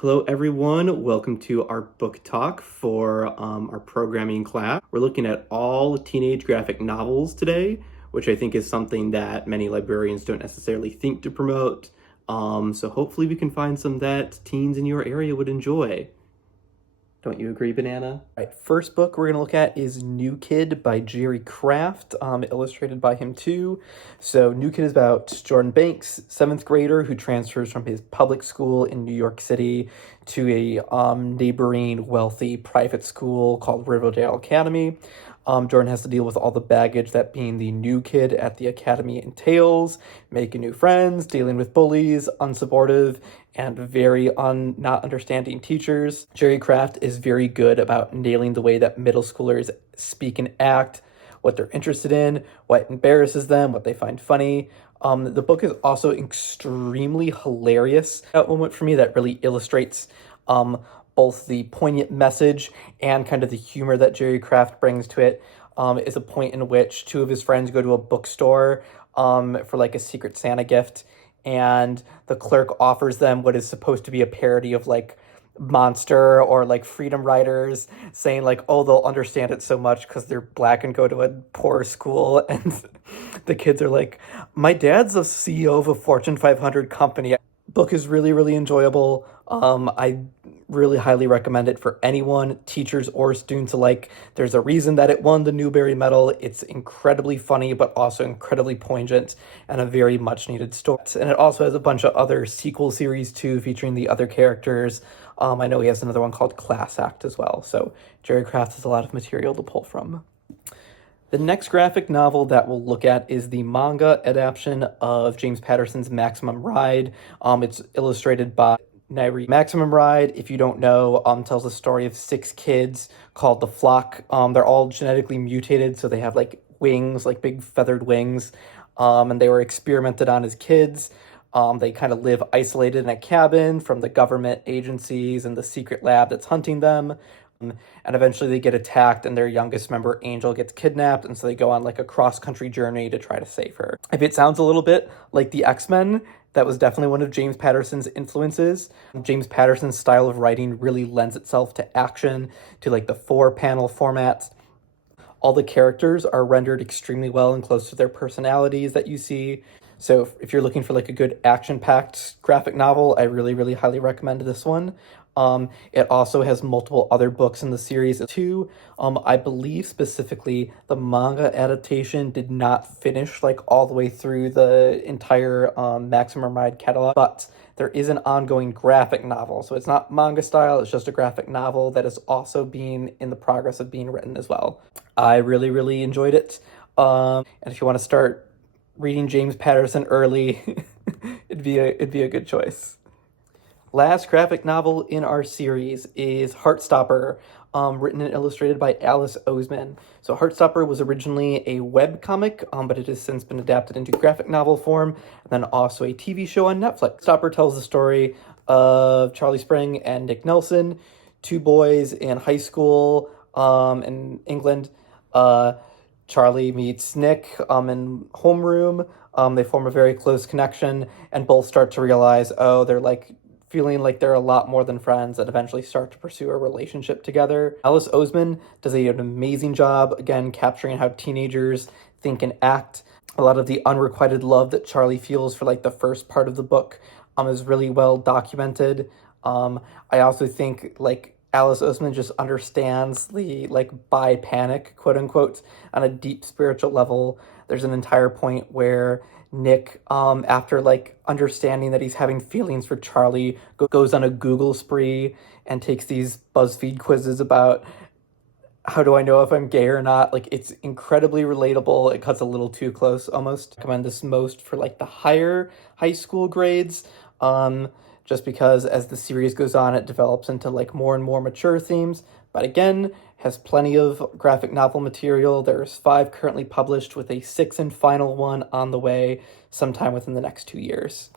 Hello, everyone. Welcome to our book talk for our programming class. We're looking at all teenage graphic novels today, which I think is something that many librarians don't necessarily think to promote. So hopefully we can find some that teens in your area would enjoy. Don't you agree, Banana? All right, first book we're going to look at is New Kid by Jerry Craft, illustrated by him too. So New Kid is about Jordan Banks, seventh grader who transfers from his public school in New York City to a neighboring wealthy private school called Riverdale Academy. Jordan has to deal with all the baggage that being the new kid at the academy entails, making new friends, dealing with bullies, unsupportive, and very not understanding teachers. Jerry Craft is very good about nailing the way that middle schoolers speak and act, what they're interested in, what embarrasses them, what they find funny. The book is also extremely hilarious. That moment for me that really illustrates both the poignant message and kind of the humor that Jerry Craft brings to it. Is a point in which two of his friends go to a bookstore for like a Secret Santa gift, and the clerk offers them what is supposed to be a parody of like Monster or like Freedom Riders, saying like, oh, they'll understand it so much because they're black and go to a poor school. And the kids are like, my dad's a CEO of a Fortune 500 company. Book is really, really enjoyable. I really highly recommend it for anyone, teachers or students alike. There's a reason that it won the Newbery Medal. It's incredibly funny, but also incredibly poignant and a very much needed story. And it also has a bunch of other sequel series too, featuring the other characters. I know he has another one called Class Act as well. So Jerry Craft has a lot of material to pull from. The next graphic novel that we'll look at is the manga adaptation of James Patterson's Maximum Ride. It's illustrated by Nairi. Maximum Ride, if you don't know, tells the story of six kids called the Flock. They're all genetically mutated, so they have like wings, like big feathered wings, and they were experimented on as kids. They kind of live isolated in a cabin from the government agencies and the secret lab that's hunting them. And eventually they get attacked and their youngest member, Angel, gets kidnapped, and so they go on like a cross-country journey to try to save her. If it sounds a little bit like the X-Men, that was definitely one of James Patterson's influences. James Patterson's style of writing really lends itself to action, to like the 4-panel format. All the characters are rendered extremely well and close to their personalities that you see. So if you're looking for like a good action-packed graphic novel, I really, really highly recommend this one. It also has multiple other books in the series too. I believe specifically the manga adaptation did not finish like all the way through the entire Maximum Ride catalog, but there is an ongoing graphic novel. So it's not manga style, it's just a graphic novel that is also being in the progress of being written as well. I really, really enjoyed it. And if you want to start reading James Patterson early, it'd be a good choice. Last graphic novel in our series is Heartstopper, written and illustrated by Alice Oseman. So Heartstopper was originally a webcomic, but it has since been adapted into graphic novel form, and then also a TV show on Netflix. Heartstopper tells the story of Charlie Spring and Nick Nelson, two boys in high school in England. Charlie meets Nick in homeroom. They form a very close connection, and both start to realize, oh, they're like feeling like they're a lot more than friends, and eventually start to pursue a relationship together. Alice Oseman does an amazing job, again, capturing how teenagers think and act. A lot of the unrequited love that Charlie feels for like the first part of the book is really well documented. I also think like Alice Oseman just understands the like bi panic, quote unquote, on a deep spiritual level. There's an entire point where Nick, after like understanding that he's having feelings for Charlie, goes on a Google spree and takes these BuzzFeed quizzes about how do I know if I'm gay or not. Like, it's incredibly relatable. It cuts a little too close almost. I recommend this most for like the higher high school grades, just because as the series goes on, it develops into like more and more mature themes. But again, has plenty of graphic novel material. There's 5 currently published with a 6th and final one on the way sometime within the next 2 years.